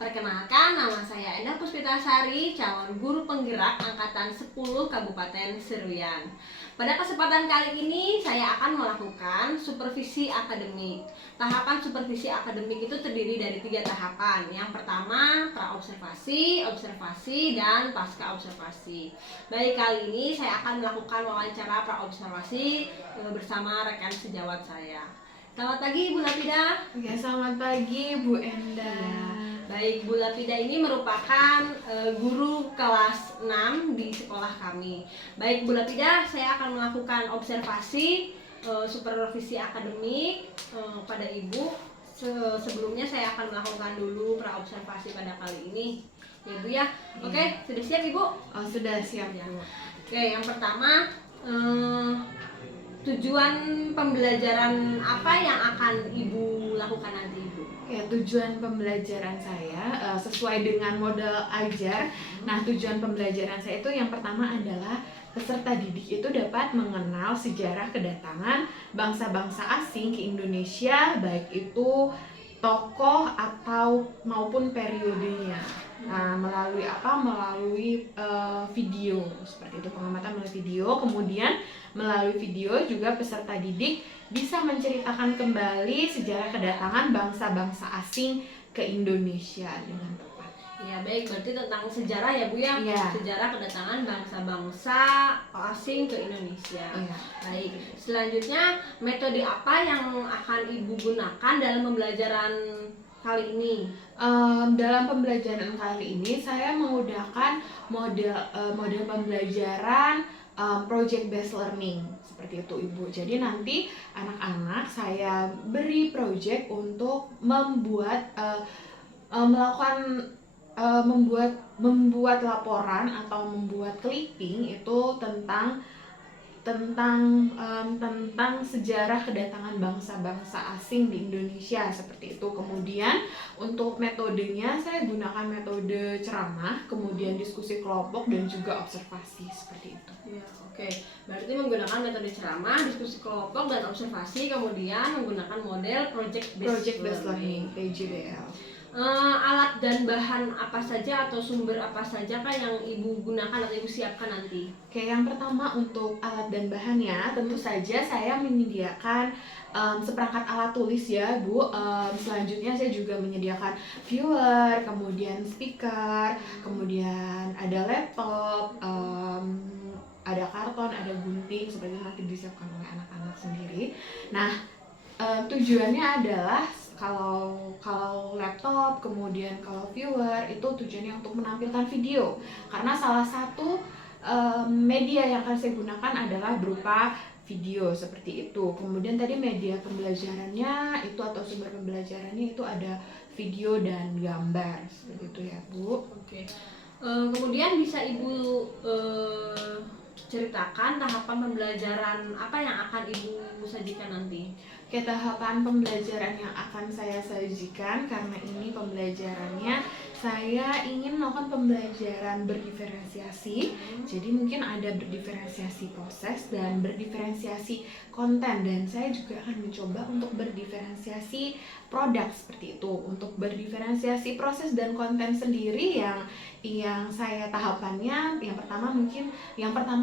Perkenalkan, nama saya Endah Puspitasari, calon guru penggerak angkatan 10 Kabupaten Seruyan. Pada kesempatan kali ini saya akan melakukan supervisi akademik. Tahapan supervisi akademik itu terdiri dari 3 tahapan. Yang pertama, pra-observasi, observasi, dan pasca observasi. Baik, kali ini saya akan melakukan wawancara pra-observasi bersama rekan sejawat saya. Selamat pagi Bu Lapida. Oke, selamat pagi Bu Endah. Baik, Bu Lapida ini merupakan guru kelas 6 di sekolah kami. Baik Bu Lapida, saya akan melakukan observasi supervisi akademik pada Ibu. Sebelumnya saya akan melakukan dulu pra-observasi pada kali ini. Ya Bu ya. Oke, sudah siap Ibu? Oh, sudah siap ya. Oke, yang pertama tujuan pembelajaran apa yang akan Ibu lakukan nanti Ibu? Ya, tujuan pembelajaran saya sesuai dengan model ajar. Nah, tujuan pembelajaran saya itu yang pertama adalah peserta didik itu dapat mengenal sejarah kedatangan bangsa-bangsa asing ke Indonesia, baik itu tokoh atau maupun periodenya. Nah, melalui apa? Melalui video seperti itu, pengamatan melalui video. Kemudian melalui video juga peserta didik bisa menceritakan kembali sejarah kedatangan bangsa-bangsa asing ke Indonesia dengan tepat. Ya baik, berarti tentang sejarah ya Bu ya? Iya. Sejarah kedatangan bangsa-bangsa asing ke Indonesia. Iya. Baik, selanjutnya metode apa yang akan Ibu gunakan dalam pembelajaran kali ini? Dalam pembelajaran kali ini saya menggunakan model pembelajaran project based learning seperti itu Ibu. Jadi nanti anak-anak saya beri project untuk membuat membuat laporan atau membuat clipping itu tentang sejarah kedatangan bangsa-bangsa asing di Indonesia seperti itu. Kemudian untuk metodenya saya gunakan metode ceramah, kemudian diskusi kelompok dan juga observasi seperti itu. Ya, oke. Berarti menggunakan metode ceramah, diskusi kelompok dan observasi, kemudian menggunakan model project based learning PJBL. Alat dan bahan apa saja atau sumber apa saja kah yang Ibu gunakan atau Ibu siapkan nanti? Oke, yang pertama untuk alat dan bahannya tentu saja saya menyediakan seperangkat alat tulis ya Bu. Selanjutnya saya juga menyediakan viewer, kemudian speaker, kemudian ada laptop, ada karton, ada gunting, seperti itu nanti disiapkan oleh anak-anak sendiri. Nah, tujuannya adalah kalau laptop, kemudian kalau viewer itu tujuannya untuk menampilkan video, karena salah satu media yang akan saya gunakan adalah berupa video seperti itu. Kemudian tadi media pembelajarannya itu atau sumber pembelajarannya itu ada video dan gambar seperti itu ya Bu. Oke. Kemudian bisa Ibu ceritakan tahapan pembelajaran apa yang akan Ibu sajikan nanti? Oke, tahapan pembelajaran yang akan saya sajikan, karena ini pembelajarannya saya ingin melakukan pembelajaran berdiferensiasi. Jadi mungkin ada berdiferensiasi proses dan berdiferensiasi konten, dan saya juga akan mencoba untuk berdiferensiasi produk seperti itu. Untuk berdiferensiasi proses dan konten sendiri yang saya tahapannya, yang pertama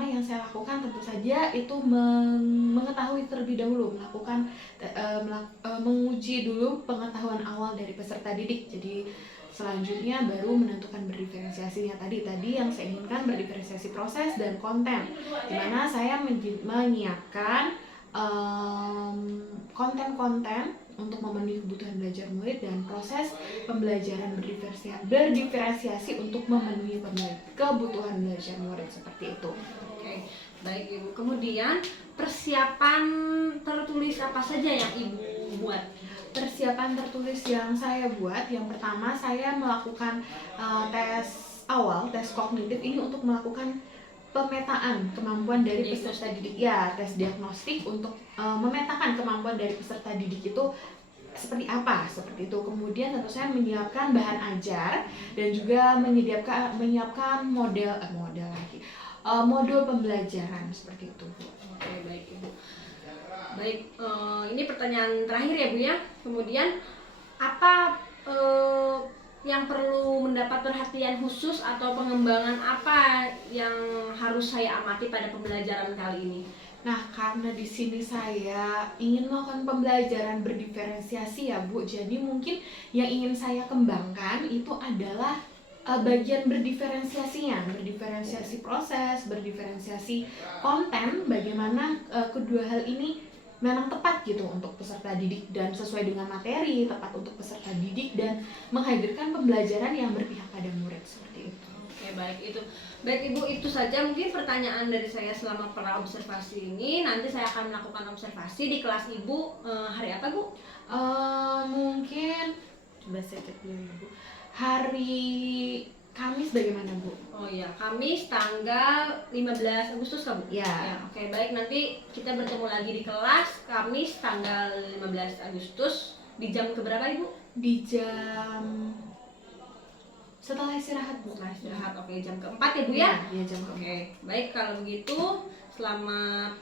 yang saya lakukan tentu saja itu mengetahui terlebih dahulu, menguji dulu pengetahuan awal dari peserta didik. Jadi selanjutnya baru menentukan berdiferensiasinya tadi yang saya inginkan berdiferensiasi proses dan konten, dimana saya menyiapkan konten-konten untuk memenuhi kebutuhan belajar murid dan proses pembelajaran berdiferensiasi untuk memenuhi kebutuhan belajar murid seperti itu. Oke, baik Ibu. Kemudian persiapan tertulis apa saja yang Ibu buat? Persiapan tertulis yang saya buat, yang pertama saya melakukan tes kognitif ini untuk melakukan pemetaan kemampuan dari peserta didik. Ya, tes diagnostik untuk memetakan kemampuan dari peserta didik itu seperti apa, seperti itu. Kemudian tentu saya menyiapkan bahan ajar dan juga menyiapkan modul pembelajaran seperti itu. Oke, baik Ibu. Baik, ini pertanyaan terakhir ya Bu ya. Kemudian apa yang perlu mendapat perhatian khusus atau pengembangan apa yang harus saya amati pada pembelajaran kali ini? Nah, karena di sini saya ingin melakukan pembelajaran berdiferensiasi ya Bu, jadi mungkin yang ingin saya kembangkan itu adalah bagian berdiferensiasi proses, berdiferensiasi konten, bagaimana kedua hal ini memang tepat gitu untuk peserta didik dan sesuai dengan materi, tepat untuk peserta didik dan menghadirkan pembelajaran yang berpihak pada murid seperti itu. Oke, baik itu. Baik Ibu, itu saja mungkin pertanyaan dari saya selama pra observasi ini. Nanti saya akan melakukan observasi di kelas Ibu hari apa Bu? Mungkin coba saya cek dulu ya Bu. Hari Kamis bagaimana Bu? Oh iya, Kamis tanggal 15 Agustus kan Bu? Ya. Oke, baik, nanti kita bertemu lagi di kelas Kamis tanggal 15 Agustus di jam keberapa Ibu? Di jam setelah istirahat Bu. Setelah istirahat, oke, jam keempat ya Bu ya? Iya, jam keempat. Oke, baik, kalau begitu selamat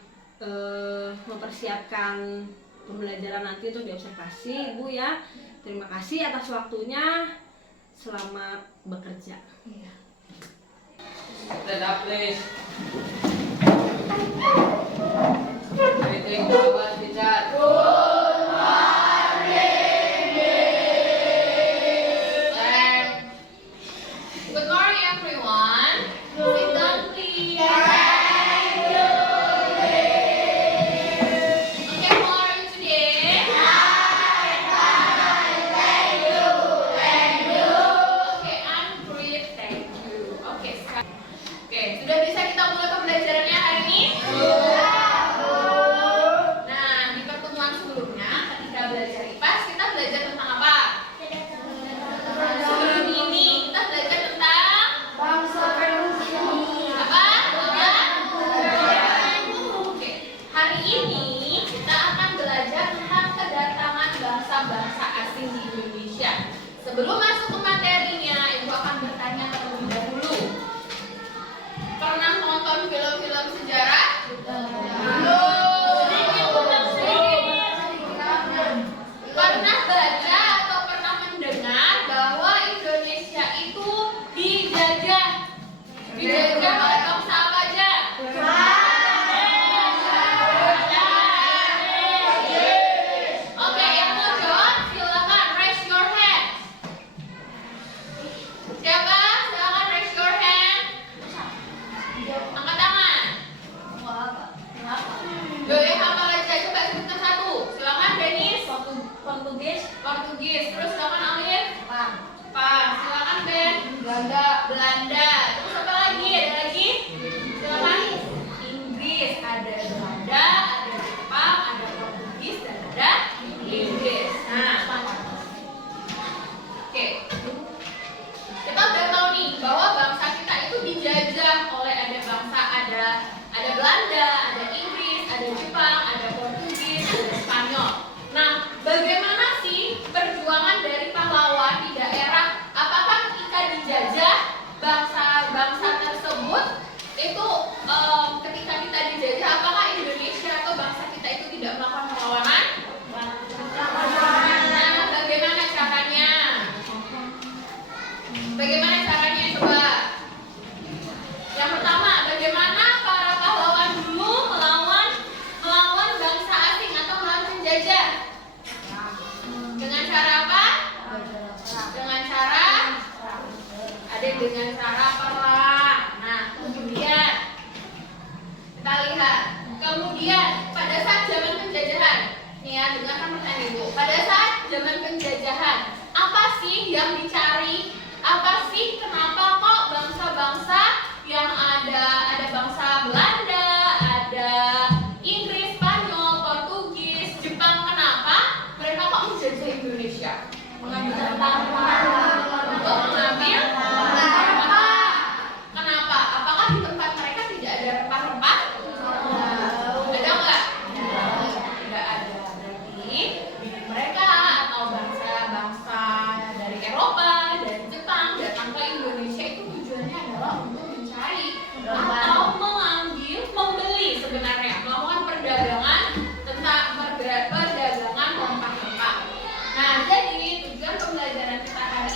mempersiapkan pembelajaran nanti untuk diobservasi Ibu ya. Terima kasih atas waktunya. Selamat bekerja. Iya. Stand up, please. Waiting for class teacher. Good morning, everyone. Sit down, please. Okay, how are you today? Okay, I'm great, thank you. Okay, sudah bisa kita mulai pembelajarannya hari ini? Nah, di pertemuan sebelumnya, ketika belajar IPAS, kita belajar tentang apa? Sebelum ini, kita belajar tentang apa? Oke, hari ini kita akan belajar tentang kedatangan bangsa-bangsa asing di Indonesia. Sebelum masuk ke materinya, Ibu akan bertanya terlebih dahulu. Pernah nonton film-film sejarah? Pernah baca atau pernah mendengar bahwa Indonesia itu dijajah? Dijajah oleh bangsa apa aja? Oke, yang mau jawab silakan raise your hand. Siapa? Silakan raise your hand. Angkat tangan. Yo, yang hafal aja, coba sebutkan satu. Silakan Denis. Portugis. Terus silakan Alif. Jepang. Silakan Ben. Belanda. Terus apa lagi? Ada lagi? Silakan. Inggris. Ada Belanda, ada Jepang, ada Portugis, dan ada Inggris. Nah, oke. Kita udah tahu nih bahwa bangsa kita itu dijajah oleh ada Belanda, ada Inggris, ada Jepang, ada Portugis, ada Spanyol. Nah, bagaimana sih perjuangan dari pahlawan di daerah? Apakah ketika dijajah bangsa-bangsa tersebut itu ketika kita dijajah, apakah Indonesia atau bangsa kita itu tidak melakukan perlawanan? Nah, bagaimana caranya? Bagaimana caranya coba? Yang pertama, bagaimana para pahlawan dulu melawan bangsa asing atau melawan penjajah? Dengan cara apa? Dengan cara perang. Nah, kemudian kita lihat. Kemudian pada saat zaman penjajahan, nih ya, dengarkan pertanyaan Ibu. Pada saat zaman penjajahan, apa sih yang dicari? Apa sih kenapa kok bangsa-bangsa yang ada bangsa Belanda, ada Inggris, Spanyol, Portugis, Jepang, kenapa mereka kok menjajah Indonesia? Mengambil untuk mengambil kenapa? Apakah di tempat mereka tidak ada rempah-rempah? Ada nggak? Tidak ada. Berarti mereka atau bangsa-bangsa dari Eropa, dari Jepang datang ke Indonesia itu tujuannya adalah untuk mencari atau mengambil, membeli sebenarnya, melakukan perdagangan tentang perdagangan rempah-rempah. Nah, jadi tujuan pembelajaran kita hari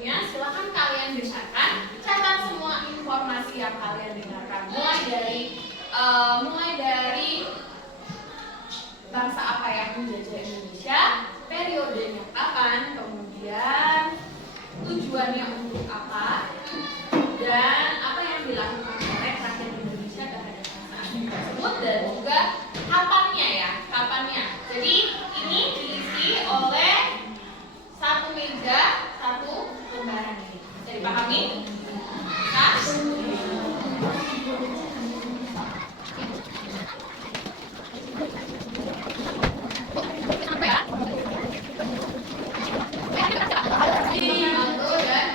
berikutnya silakan kalian dengarkan, catat semua informasi yang kalian dengarkan, mulai dari bangsa apa yang menjajah Indonesia, periodenya kapan, kemudian tujuannya untuk apa, dan apa yang dilakukan oleh rakyat Indonesia terhadap bangsa asing tersebut, dan juga kapannya ya, kapannya. Jadi ini diisi oleh satu meja, satu lembaran ini. Bisa dipahami? Nah, satu dan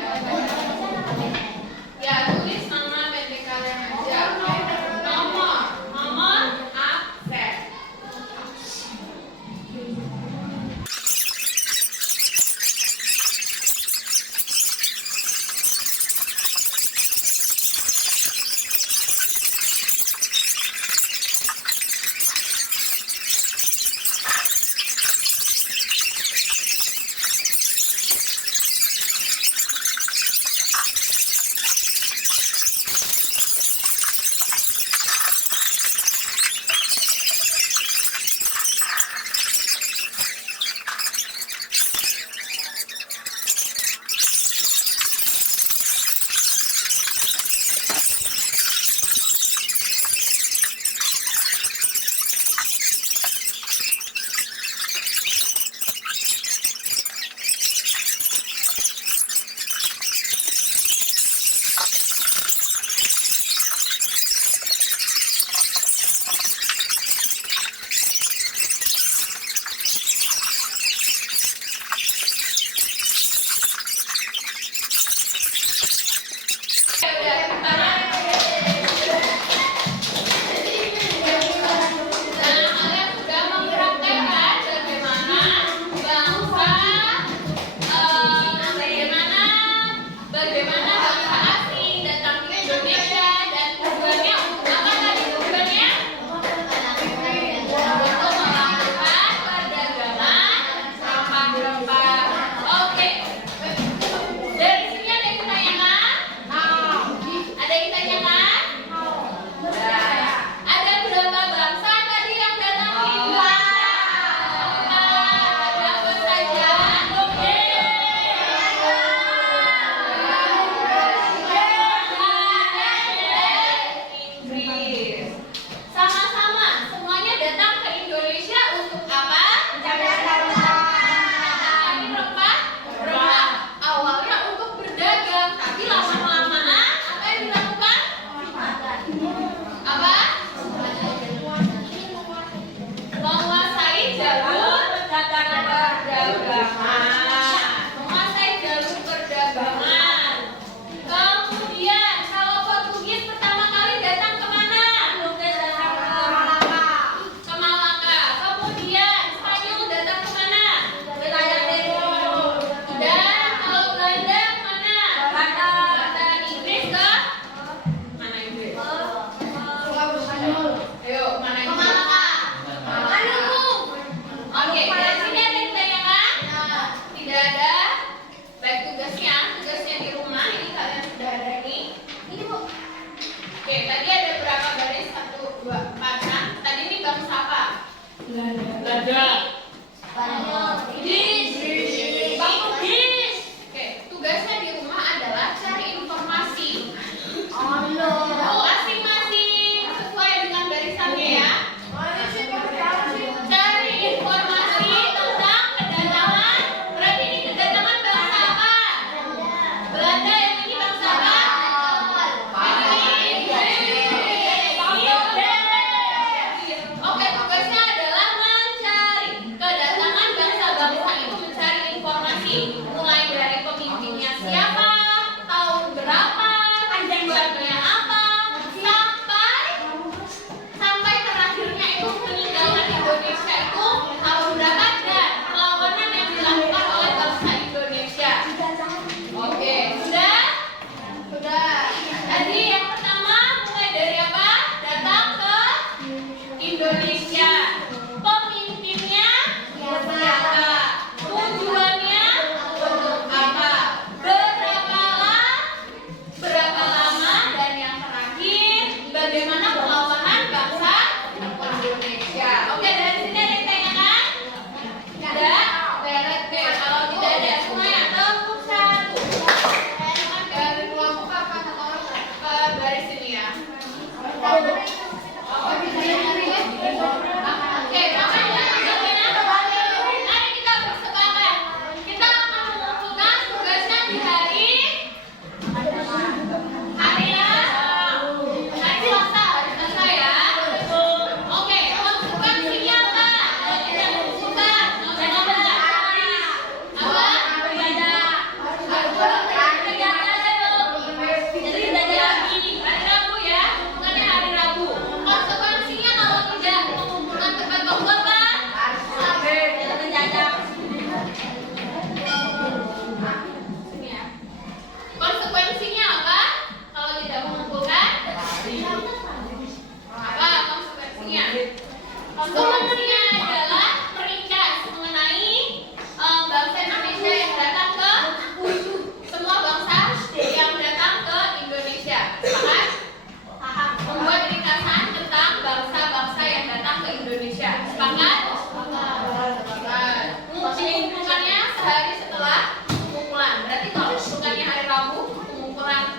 kesimpulan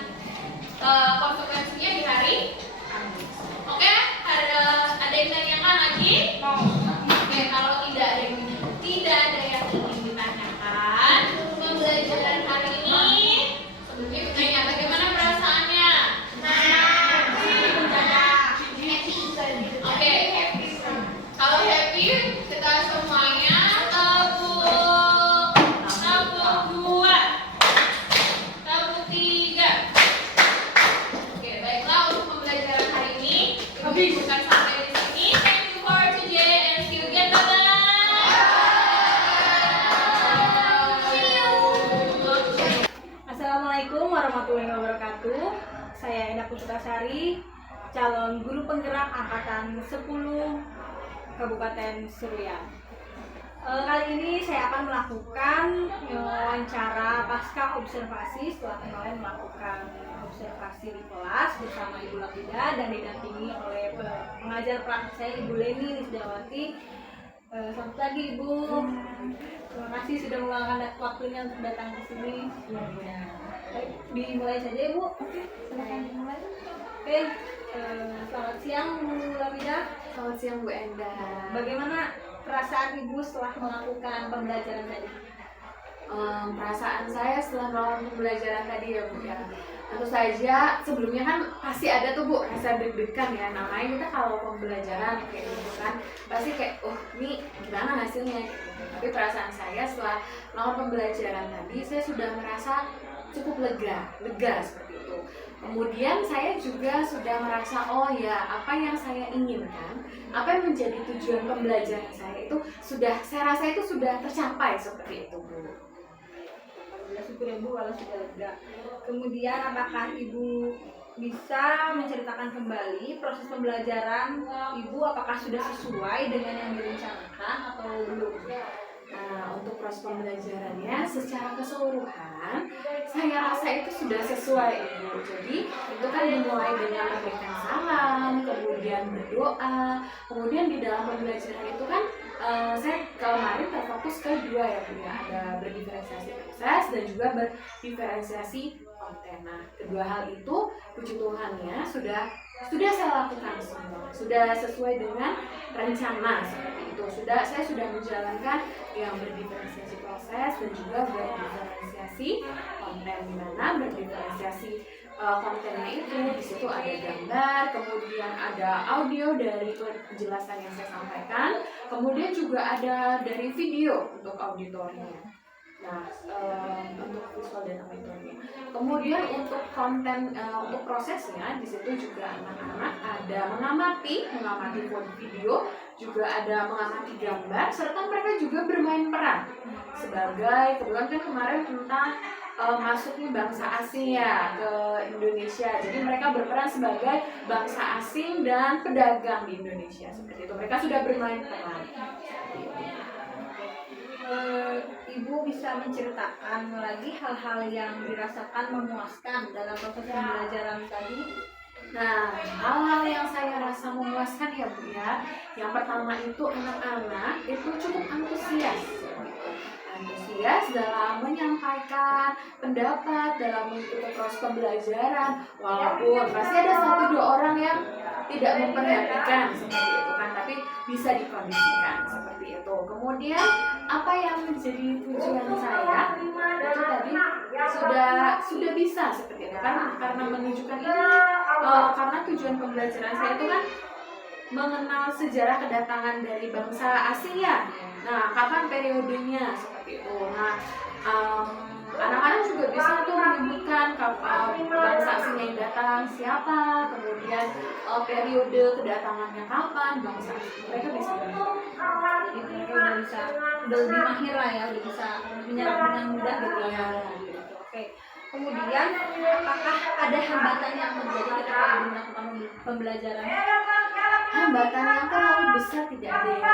konsekuensinya di hari. Oke, ada yang tanyakan lagi? Oke, kalau tidak ada yang ingin ditanyakan, pembelajaran hari ini sebelumnya bertanya bagaimana perasaannya? Oke, kalau happy kita semuanya tepuk dua, tepuk tiga. Oke, baiklah untuk pembelajaran hari ini bukan sampai di sini. Thank you for today and see you again. Bye bye. Assalamualaikum warahmatullahi wabarakatuh. Saya Indah Puspitasari, calon guru penggerak angkatan 10 Kabupaten Seruyan. Kali ini saya akan melakukan wawancara pasca observasi setelah kemarin melakukan observasi di kelas bersama Ibu Lapida dan didampingi oleh pengajar praktik saya Ibu Leni Nisdawati. Selamat pagi Ibu. Terima kasih sudah meluangkan waktunya untuk datang ke sini. Baik, dimulai saja Ibu. Silakan dimulai. Oke, selamat siang Bu Lapida. Selamat siang Bu Enda. Bagaimana perasaan Ibu setelah melakukan pembelajaran tadi? Perasaan saya setelah melakukan pembelajaran tadi ya Bu ya, tentu saja sebelumnya kan pasti ada tuh Bu rasa deg-degan ya, namanya kita kalau pembelajaran kayak gitu kan pasti kayak ini gimana hasilnya gitu. Tapi perasaan saya setelah melakukan pembelajaran tadi saya sudah merasa cukup lega seperti itu. Kemudian saya juga sudah merasa apa yang saya inginkan, apa yang menjadi tujuan pembelajaran saya itu saya rasa itu sudah tercapai seperti itu Bu. Syukur ya Bu kalau sudah lega. Kemudian apakah Ibu bisa menceritakan kembali proses pembelajaran Ibu, apakah sudah sesuai dengan yang direncanakan atau belum? Nah, untuk proses pembelajarannya secara keseluruhan saya rasa itu sudah sesuai Ibu. Jadi itu kan dimulai dengan memberikan salam, kemudian berdoa, kemudian di dalam pembelajaran itu kan saya kemarin terfokus ke dua ya Bu ya, ada berdiferensiasi proses dan juga berdiferensiasi konten. Nah, kedua hal itu puji Tuhannya sudah saya lakukan semua, sudah sesuai dengan rencana seperti itu. Saya sudah menjalankan yang berdiferensiasi proses dan juga berdiferensiasi konten, di mana berdiferensiasi kontennya itu di situ ada gambar, kemudian ada audio dari penjelasan yang saya sampaikan, kemudian juga ada dari video untuk auditornya. Nah, untuk visual dan auditornya. Kemudian untuk konten, untuk prosesnya di situ juga anak-anak ada mengamati video, juga ada mengamati gambar, serta mereka juga bermain peran sebagai, kebetulan kan kemarin tentang masuknya bangsa asing ya ke Indonesia. Jadi mereka berperan sebagai bangsa asing dan pedagang di Indonesia seperti itu. Mereka sudah bermain peran. Ibu bisa menceritakan lagi hal-hal yang dirasakan memuaskan dalam proses pembelajaran tadi? Nah, hal-hal yang saya rasa memuaskan ya Bu ya, yang pertama itu anak-anak itu cukup antusias dalam menyampaikan pendapat dalam mengikuti proses pembelajaran, walaupun pasti ada 1-2 orang yang tidak memperhatikan seperti itu kan, tapi bisa dikondisikan seperti itu. Kemudian apa yang menjadi tujuan saya itu tadi sudah bisa seperti itu kan, karena menunjukkan ini karena tujuan pembelajaran saya itu kan mengenal sejarah kedatangan dari bangsa asing ya. Nah, kapan periodenya seperti itu. Nah, anak-anak juga bisa tuh menyebutkan bangsa asing yang datang siapa, kemudian periode kedatangannya kapan, bangsa asing. Mereka bisa Jadi mereka udah lebih mahir lah ya, udah bisa menyerap dengan mudah gitu ya. Oke. Kemudian apakah ada hambatan yang terjadi ketika Ibu melakukan pembelajaran? Hambatan yang terlalu besar tidak ada ya,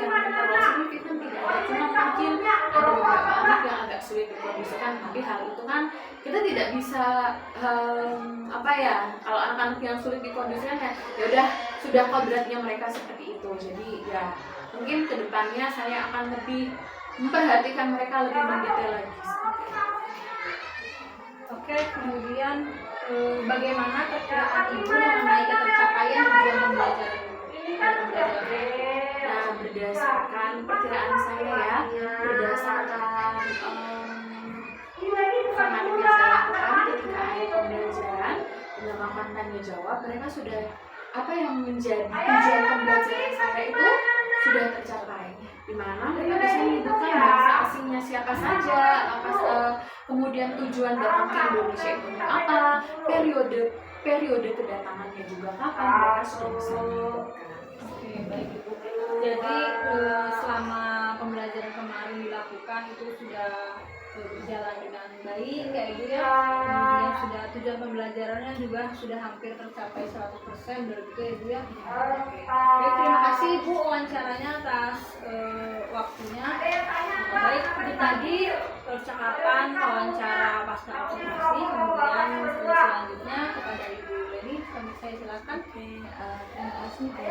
yang terlalu signifikan tidak ada. Cuma mungkin ada beberapa anak yang agak sulit dikondisikan, tapi hal itu kan kita tidak bisa kalau anak-anak yang sulit dikondisikan ya udah sudah kodratnya mereka seperti itu. Jadi ya mungkin kedepannya saya akan lebih memperhatikan mereka lebih mendetail lagi. Oke, kemudian bagaimana perkiraan Ibu mengenai ketercapaian tujuan pembelajaran? Nah, berdasarkan perkiraan saya ya, berdasarkan formatif yang saya lakukan ketika akhir pembelajaran dan melakukan tanya jawab, mereka sudah apa yang menjadi tujuan pembelajaran saya itu sudah tercapai. Di mana mereka bisa menyebutkan bahasa asingnya siapa saja, kemudian tujuan datang ke Indonesia itu apa, periode kedatangannya juga kapan, mereka sudah bisa menyebutkan. Oke, baik Ibu. Jadi selama pembelajaran kemarin dilakukan itu sudah berjalan dengan baik ya Ibu ya. Kemudian sudah tujuan pembelajarannya juga sudah hampir tercapai 100% begitu ya Ibu ya. Oke. Baik, terima kasih Ibu wawancaranya atas waktunya. Baik, itu tadi percakapan wawancara pasca observasi. Kemudian selanjutnya kepada Ibu Leni, saya silakan. Terima kasih Bu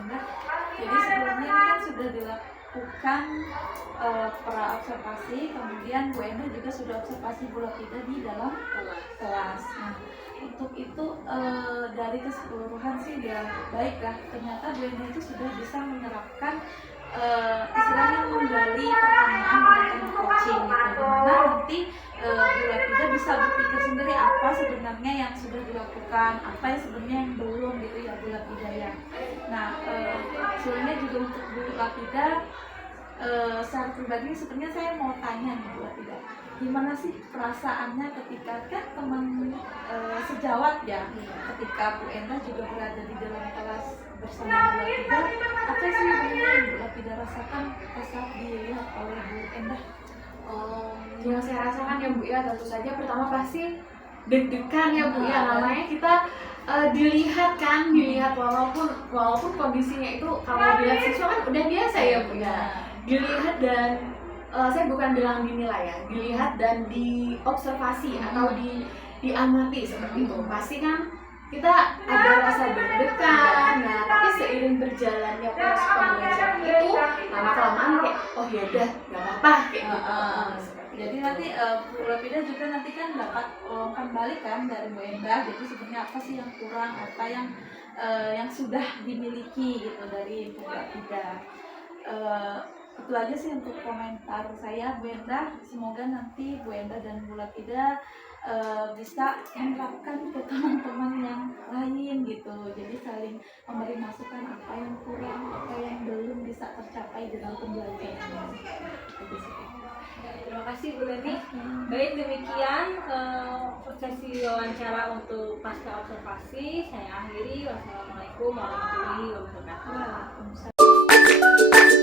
Endah. Jadi sebelumnya ini kan sudah dilakukan pra observasi, kemudian Bu Endah juga sudah observasi Bu Lapida di dalam kelas. Nah, untuk itu dari keseluruhan sih ya baik lah. Ternyata Bu Endah itu sudah bisa menerapkan istilahnya menggali pertanyaan dengan coaching gitu. Dimana nanti Bu Lapida bisa berpikir sendiri apa sebenarnya yang sudah dilakukan, apa yang sebenarnya yang belum gitu ya Bu Lapida ya. Nah, sebenarnya juga untuk Bu Lapida secara pribadi sebenarnya saya mau tanya nih Bu Lapida, gimana sih perasaannya ketika kan teman sejawat ya, ketika Bu Endah juga berada di dalam kelas bersama Bu Lapida, apa sih yang Bu Lapida rasakan saat dilihat oleh Bu Endah? Yang saya rasakan ya Bu ya, tentu saja pertama pasti deg-degan ya Bu ya, namanya kita dilihat walaupun kondisinya itu kalau dilihat siswa kan udah biasa ya Bu ya, dilihat dan saya bukan bilang dinilai ya, dilihat dan diobservasi atau diamati seperti itu, pasti kan kita ada rasa deg-degan. Nah, tapi seiring berjalannya proses pembelajaran itu lama-kelamaan kayak oh ya udah nggak apa-apa kayak gitu. Jadi nanti Bu Lapida juga nanti kan dapat kembali kan dari Bu Endah. Jadi sebenarnya apa sih yang kurang, apa yang sudah dimiliki gitu dari Bu Lapida. Itu aja sih untuk komentar saya Bu Endah. Semoga nanti Bu Endah dan Bu Lapida bisa menerapkan ke teman-teman yang lain gitu. Jadi saling memberi masukan apa yang kurang, apa yang belum bisa tercapai dalam pembelajaran. Terima kasih Bu Leni. Baik, demikian sesi wawancara untuk pasca observasi. Saya akhiri. Wassalamualaikum warahmatullahi wabarakatuh. Waalaikumsalam.